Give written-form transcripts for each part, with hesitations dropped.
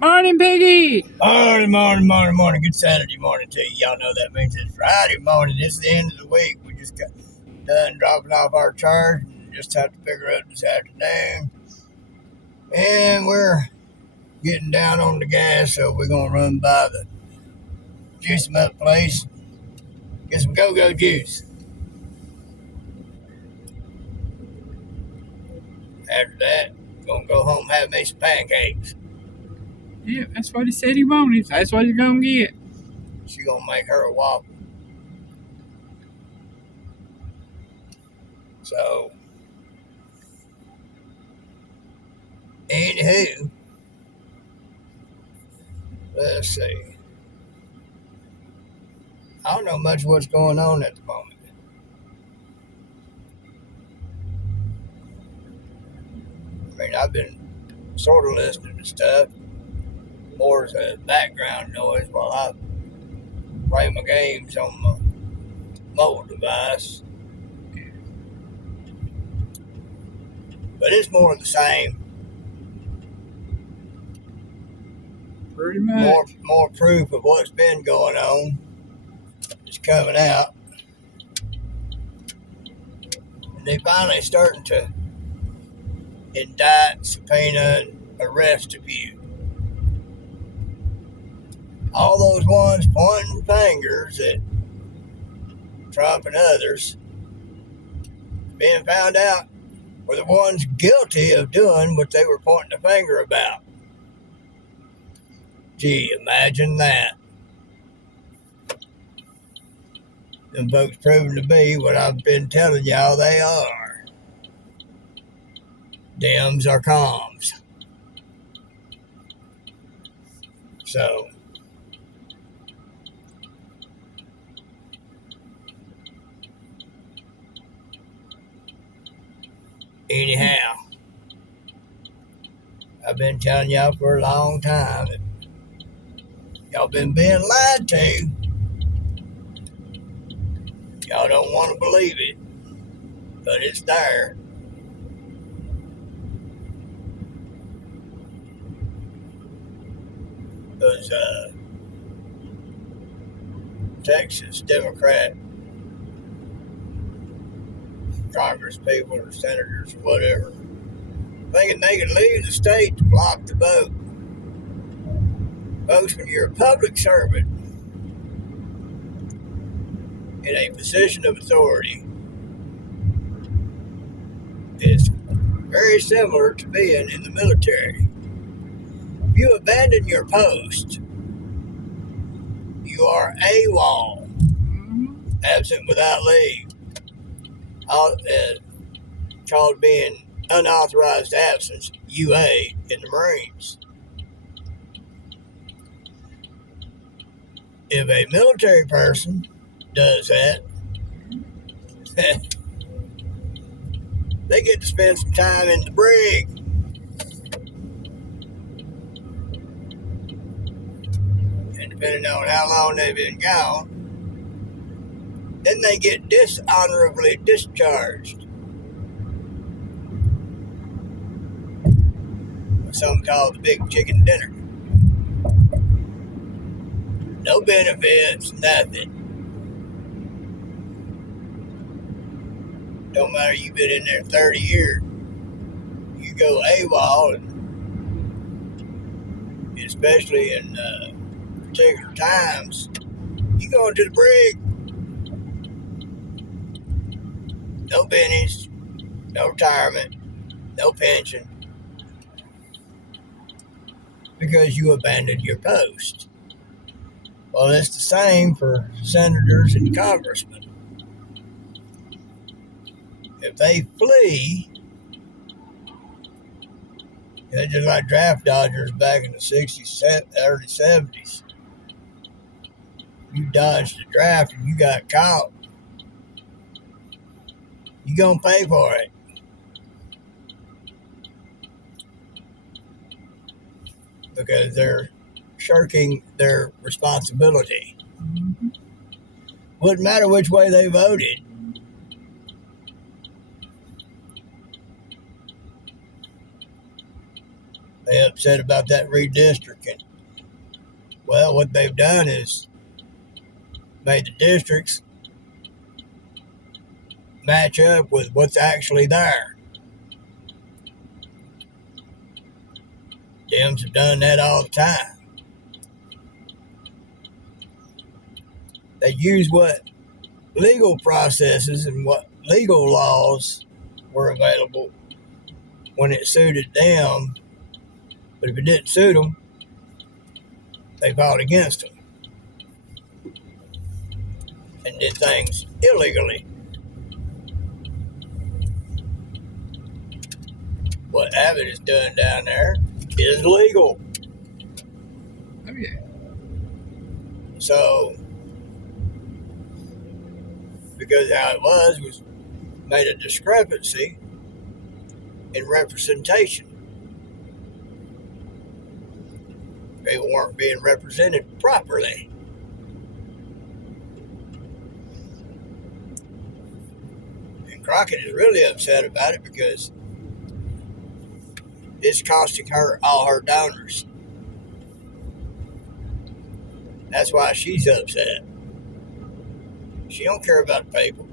Morning, Piggy. Morning. Good Saturday morning to you. Y'all know that means it's Friday morning. It's the end of the week. We just got done dropping off our charge and just have to pick her up this afternoon. And we're getting down on the gas, so we're going to run by the juice 'em up place, get some go-go juice. After that, going to go home and have me some pancakes. Yeah, that's what he said he wanted. That's what he's gonna get. She's going to make her a waffle. So, anywho, let's see. I don't know much what's going on at the moment. I mean, I've been sort of listening to stuff more as a background noise while I play my games on my mobile device. But it's more of the same. Pretty much. More proof of what's been going on is coming out. And they finally starting to indict, subpoena, and arrest a few. All those ones pointing fingers at Trump and others being found out were the ones guilty of doing what they were pointing the finger about. Gee, imagine that. Them folks proving to be what I've been telling y'all they are. Dems are comms. So, anyhow, I've been telling y'all for a long time that y'all been being lied to. Y'all don't want to believe it, but it's there. Those Texas Democrat Congress people or senators or whatever, thinking they can leave the state to block the vote. Folks, when you're a public servant in a position of authority, it's very similar to being in the military. If you abandon your post, you are AWOL, absent without leave, called being unauthorized absence, UA, in the Marines. If a military person does that, they get to spend some time in the brig. And depending on how long they've been gone, then they get dishonorably discharged. Something called the big chicken dinner. No benefits, nothing. Don't matter, you've been in there 30 years. You go AWOL, and especially in particular times, you go into the brig. No bennies, no retirement, no pension, because you abandoned your post. Well, it's the same for senators and congressmen. If they flee, they're just like draft dodgers back in the 60s, early 70s. You dodged the draft and you got caught. You're going to pay for it. Because they're shirking their responsibility. Wouldn't matter which way they voted. They upset about that redistricting. Well, what they've done is made the districts match up with what's actually there. Dems have done that all the time. They use what legal processes and what legal laws were available when it suited them, but if it didn't suit them, they fought against them and did things illegally. What Abbott is doing down there is legal. Oh, yeah. So, because how it was made a discrepancy in representation. People weren't being represented properly. And Crockett is really upset about it because it's costing her all her donors. That's why she's upset. She don't care about the people.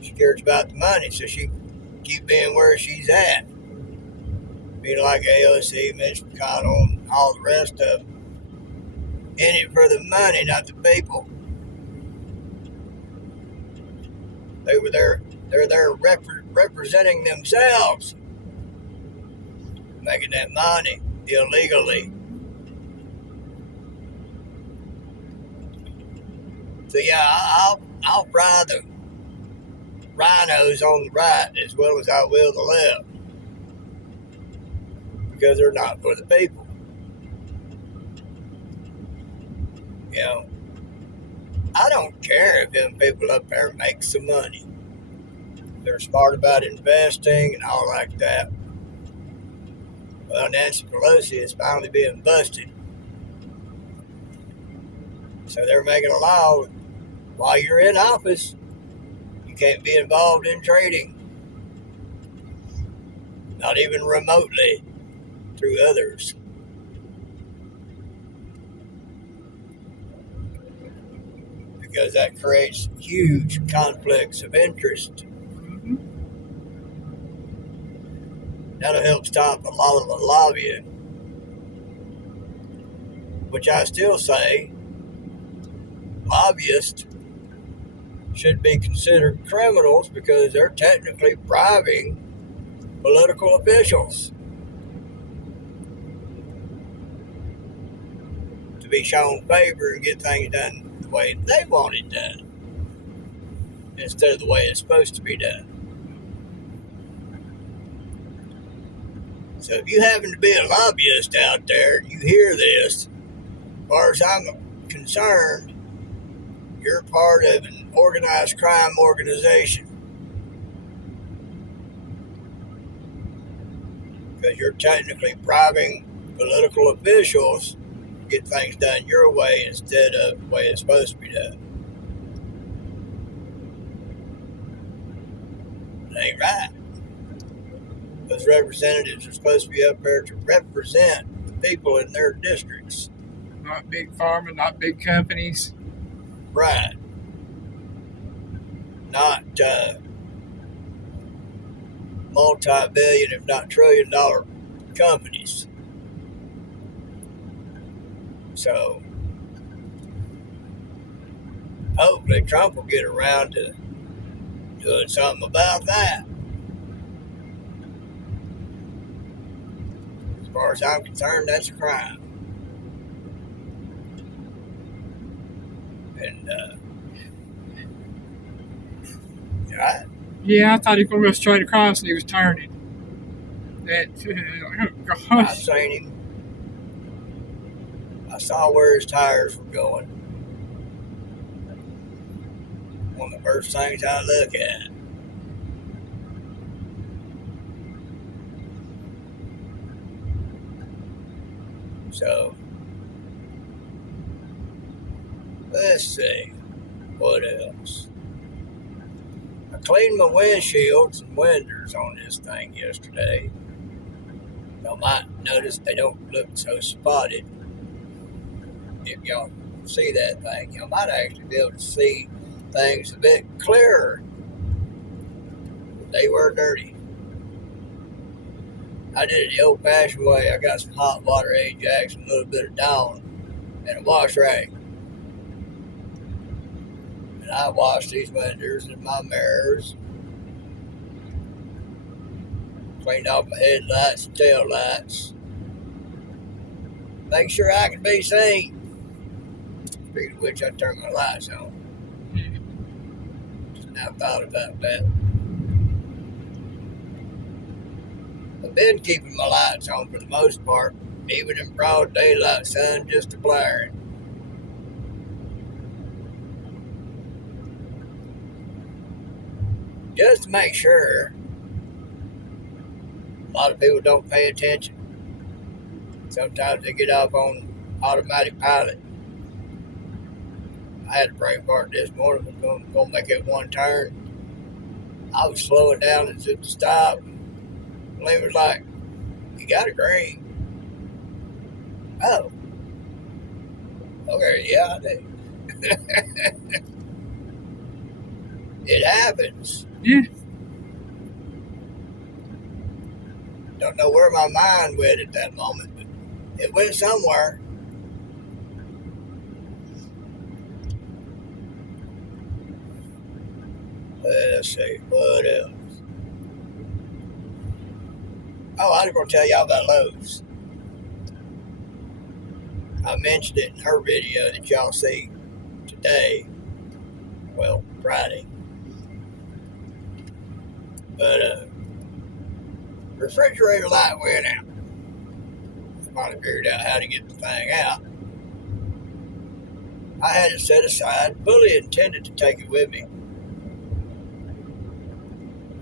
She cares about the money, so she can keep being where she's at. Being like AOC, Mish, and all the rest of them. In it for the money, not the people. They're there representing themselves, making that money illegally. So yeah, I'll fry the rhinos on the right as well as I will the left, because they're not for the people. You know, I don't care if them people up there make some money. They're smart about investing and all like that. Well, Nancy Pelosi is finally being busted. So they're making a law while you're in office, you can't be involved in trading. Not even remotely through others. Because that creates huge conflicts of interest. Mm-hmm. That'll help stop a lot of the lobbying. Which I still say lobbyists should be considered criminals because they're technically bribing political officials to be shown favor and get things done the way they want it done instead of the way it's supposed to be done. So if you happen to be a lobbyist out there and you hear this, as far as I'm concerned, you're part of an organized crime organization. Because you're technically bribing political officials to get things done your way instead of the way it's supposed to be done. It ain't right. Those representatives are supposed to be up there to represent the people in their districts. Not big pharma, not big companies. Right. Not multi-billion, if not trillion-dollar companies. So hopefully Trump will get around to doing something about that. As far as I'm concerned, that's a crime. And Yeah, I thought he was going to go straight across and he was turning. That, oh I've gosh. seen him. I saw where his tires were going. One of the first things I look at. So, let's see. What else? I cleaned my windshields and winders on this thing yesterday. Y'all might notice they don't look so spotted. If y'all see that thing, y'all might actually be able to see things a bit clearer. They were dirty. I did it the old-fashioned way. I got some hot water Ajax, a little bit of Dawn, and a wash rag. And I washed these windows and my mirrors, cleaned off my headlights and tail lights. Make sure I can be seen. Speaking of which, I turned my lights on. Just now thought about that. I've been keeping my lights on for the most part, even in broad daylight sun, just a blaring. Just to make sure. A lot of people don't pay attention. Sometimes they get off on automatic pilot. I had a brake part this morning. I was going to make it one turn. I was slowing down and zipped to stop. And Lee was like, "You got a green." Oh. Okay, yeah, I do. It happens. Yeah. Don't know where my mind went at that moment, but it went somewhere. Let's see, what else? Oh, I was going to tell y'all about Lowe's. I mentioned it in her video that y'all see today. Well, Friday. But refrigerator light went out. I finally figured out how to get the thing out. I had it set aside, fully intended to take it with me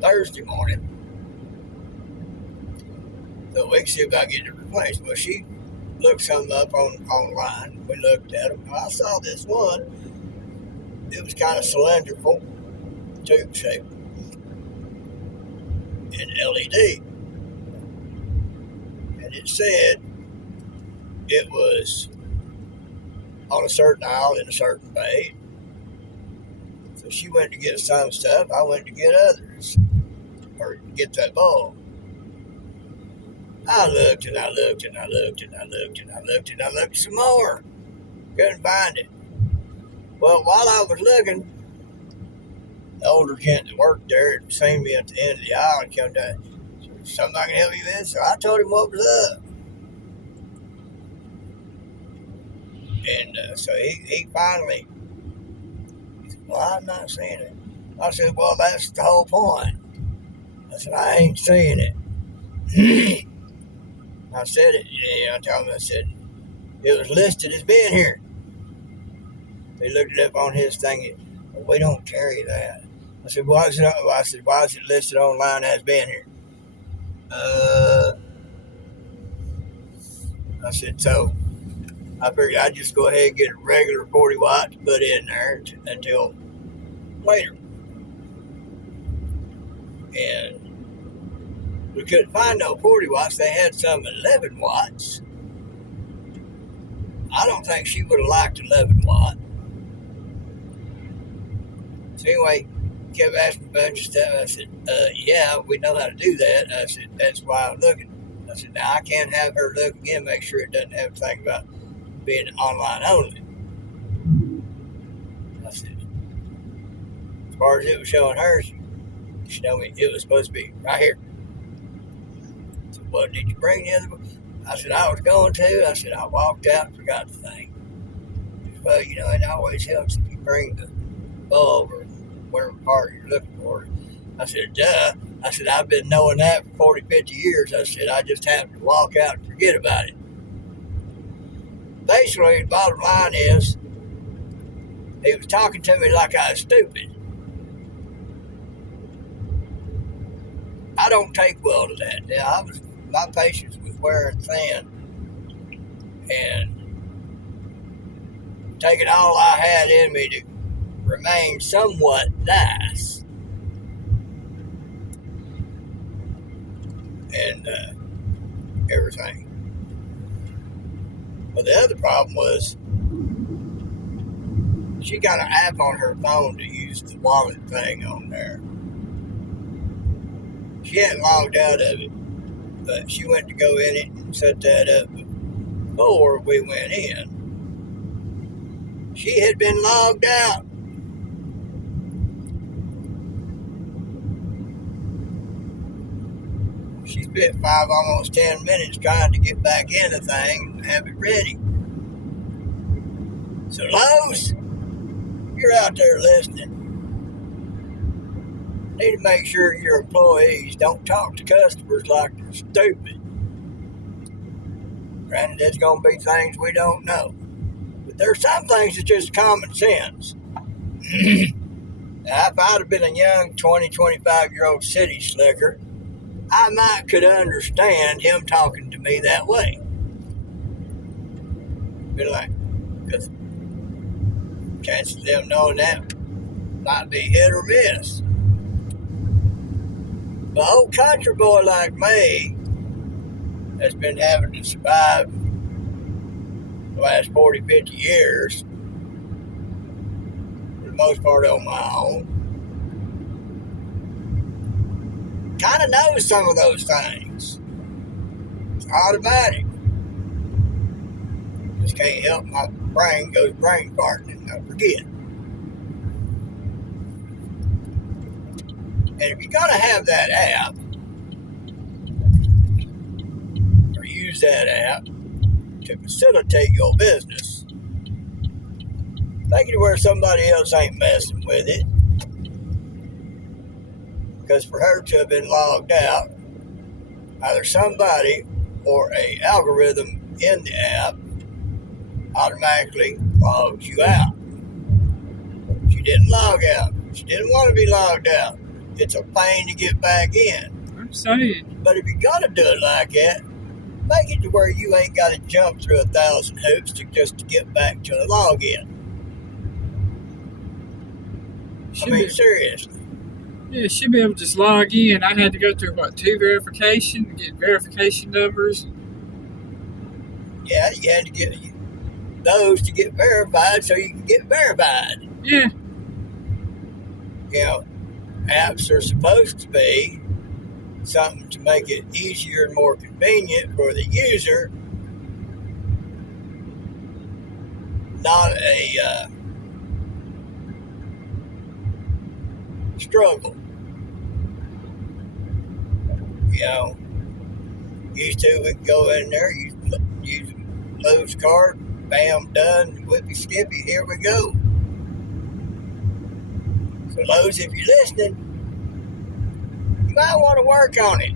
Thursday morning. So we can see about getting it replaced. Well, she looked some up online. We looked at them. I saw this one. It was kind of cylindrical, tube shaped, and LED. And it said it was on a certain aisle in a certain bay. So she went to get some stuff. I went to get others, or get that bulb. I looked and I looked and I looked and I looked and I looked and I looked some more. Couldn't find it. Well, while I was looking, the older gent that worked there had seen me at the end of the aisle and come down. Something I can help you with? So I told him what was up. And so he finally, he said, "Well, I'm not seeing it." I said, "Well, that's the whole point." I said, "I ain't seeing it." I said it, I told him, I said, "It was listed as being here." He looked it up on his thing. "Well, we don't carry that." I said, "Why is it listed online as being here?" I said, "So I figured I'd just go ahead and get a regular 40 watt to put in there until later." And we couldn't find no 40 watts. They had some 11 watts. I don't think she would have liked 11 watt. So anyway, kept asking a bunch of stuff. I said, "Yeah, we know how to do that." I said, "That's why I'm looking." I said, "Now I can't have her look again, make sure it doesn't have a thing about being online only." I said, as far as it was showing her, she told me it was supposed to be right here. I said, "Well, did you bring the other one?" I said, "I was going to." I said, "I walked out and forgot the thing." She said, "Well, it always helps if you bring the bulb or whatever part you're looking for." I said, "Duh." I said, "I've been knowing that for 40, 50 years. I said, I just happened to walk out and forget about it." Basically, the bottom line is, he was talking to me like I was stupid. I don't take well to that. My patience was wearing thin, and taking all I had in me to remain somewhat nice. And everything. But the other problem was she got an app on her phone to use the wallet thing on there. She hadn't logged out of it, but she went to go in it and set that up before we went in. She had been logged out. She spent 5, almost 10 minutes trying to get back in the thing and have it ready. So Lowe's, you're out there listening. Need to make sure your employees don't talk to customers like they're stupid. Granted, there's going to be things we don't know. But there's some things that's just common sense. Now, if I'd have been a young 20, 25-year-old city slicker, I might could understand him talking to me that way. Be like, because chances of them knowing that might be hit or miss. But an old country boy like me that's been having to survive the last 40, 50 years, for the most part on my own, kind of knows some of those things. It's automatic. Just can't help my brain goes brain farting and I forget. And if you're going to have that app, or use that app to facilitate your business, make it where somebody else ain't messing with it. Because for her to have been logged out, either somebody or a algorithm in the app automatically logs you out. She didn't log out. She didn't want to be logged out. It's a pain to get back in. I'm saying. But if you're going to do it like that, make it to where you ain't got to jump through 1,000 hoops just to get back to the login. Seriously. Yeah, she'd be able to just log in. I had to go through, 2 verification to get verification numbers. Yeah, you had to get those to get verified so you can get verified. Yeah. You know, apps are supposed to be something to make it easier and more convenient for the user, not a struggle. You know, used to we could go in there, use Lowe's card, bam, done, whippy skippy, here we go. So Lowe's, if you're listening, you might want to work on it.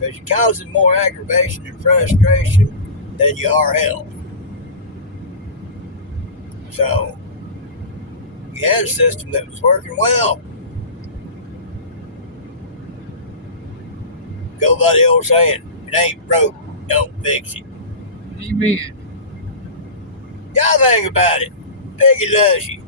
Because you're causing more aggravation and frustration than you are help. So, you had a system that was working well. Go by the old saying, it ain't broke, don't fix it. Amen. Y'all think about it. Piggy loves you.